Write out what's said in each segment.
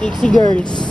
Pixie Girls.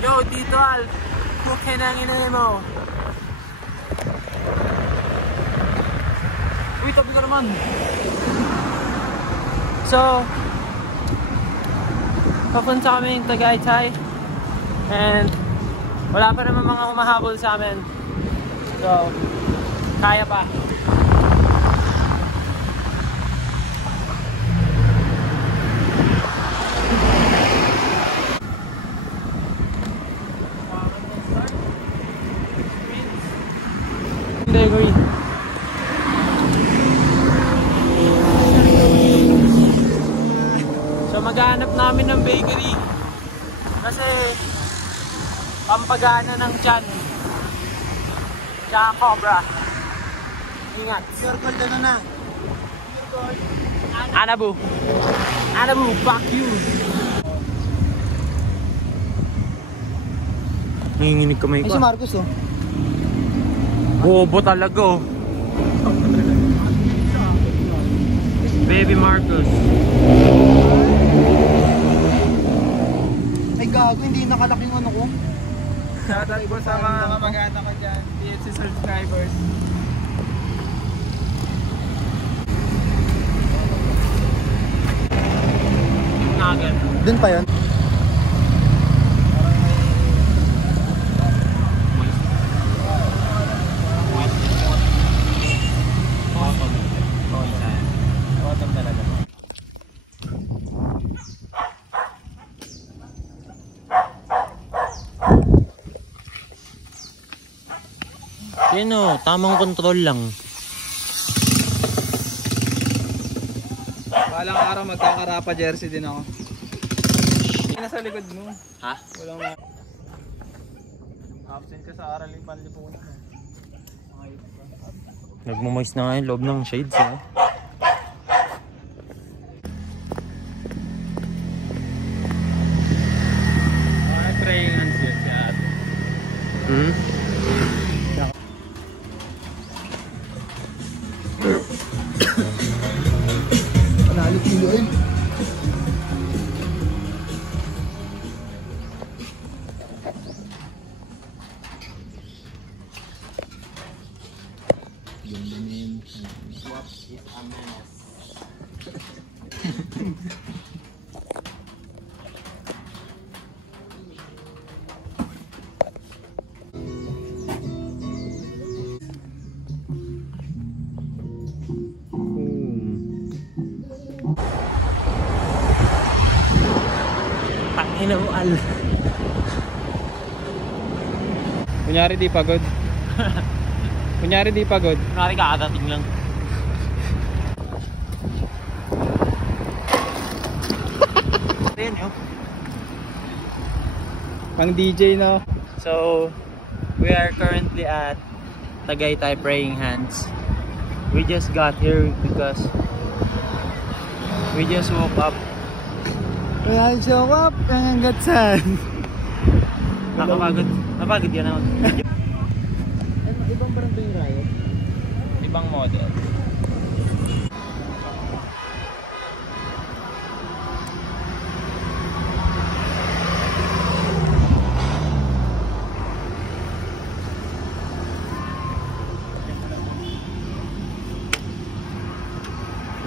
Yo, Tito Al, bukin ang inahin mo. Uy, tabi ka naman. So, papunta kami yung Tagaytay. And wala pa naman mga umahabol sa amin. So, kaya pa. Bakery. So maghanap namin ng bakery kasi pampagana ng tiyan tsaka cobra. Ingat. Circle na na. Anabu. Anabu, fuck you. Nanginginig kamay ko. Ay si Marcos oh. Bobo talaga oh. Baby Marcos. Ay gago, hindi nakalaki yung ano ko. Shoutout po sa mga kamag-anak ko dyan, PHC subscribers. Nagan. Dun pa yun. Yan o, tamang control lang. Balang araw magkakarapa jersey din ako. Nasa likod mo. Ha? Walang absent ka sa aral yung panlipunan. Nagmamoist na nga yung loob ng shades eh. Praying hands yun siya. Panalo kilo eh. What is a menace? Al. Kunyari di pagod. Kunyari di pagod. Kunyari kakadating lang. Ayan yun. Pang DJ no. So, we are currently at Tagaytay Praying Hands. We just got here because we just woke up. Kaya show up, hanggang saan? Nakapagod. Napagod yan naman. Ibang brand ba yung Riot? Ibang model.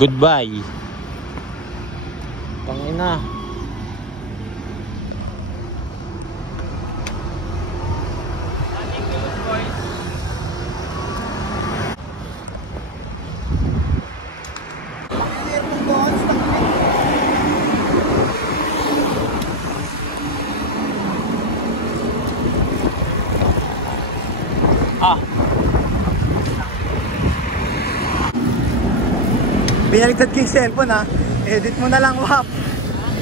Goodbye. Pangina. Ah. Binaligtad ko yung cellphone ha. Edit mo na lang, Wap.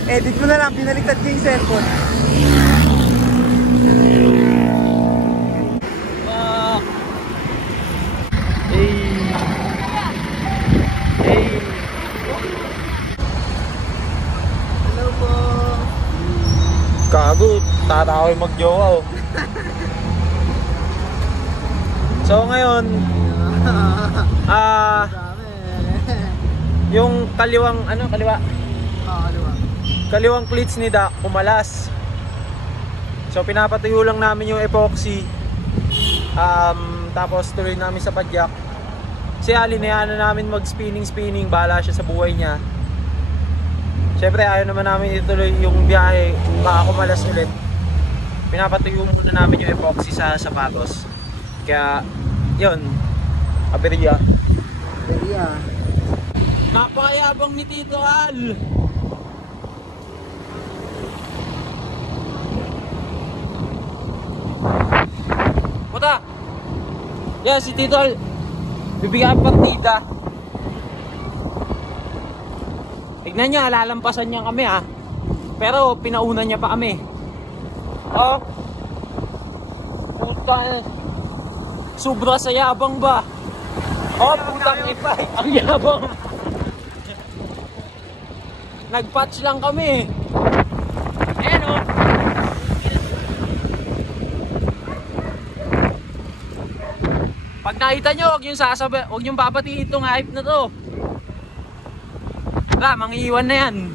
Edit mo na lang, binaligtad ko yung cellphone. Hello po. Gago, tatakoy magjowa oh. So ngayon, yung kaliwang, kaliwa? Kaliwang cleats ni Dak, kumalas. So pinapatuyo lang namin yung epoxy. Tapos tuloy namin sa padyak. Si Ali, nayaan na namin mag-spinning, bahala siya sa buhay niya. Siyempre ayaw naman namin ituloy yung biyahe, baka kumalas ulit. Pinapatuyo muna namin yung epoxy sa sapatos. Kaya, yun, aberya. Napakayabang ni Tito Al. Puta! Yeah, si Tito Al, bibigyan ang partida. Tignan niya, lalampasan niya kami ha. Pero pinauna niya pa kami. Oh. Puta. Sobra sa yabang ba? Oh, putang ipa. Ang yabang. Nag-patch lang kami. Ayan oh. Pag nakita nyo, huwag yung babatiin itong hype na to. Wala, mangiiwan na yan.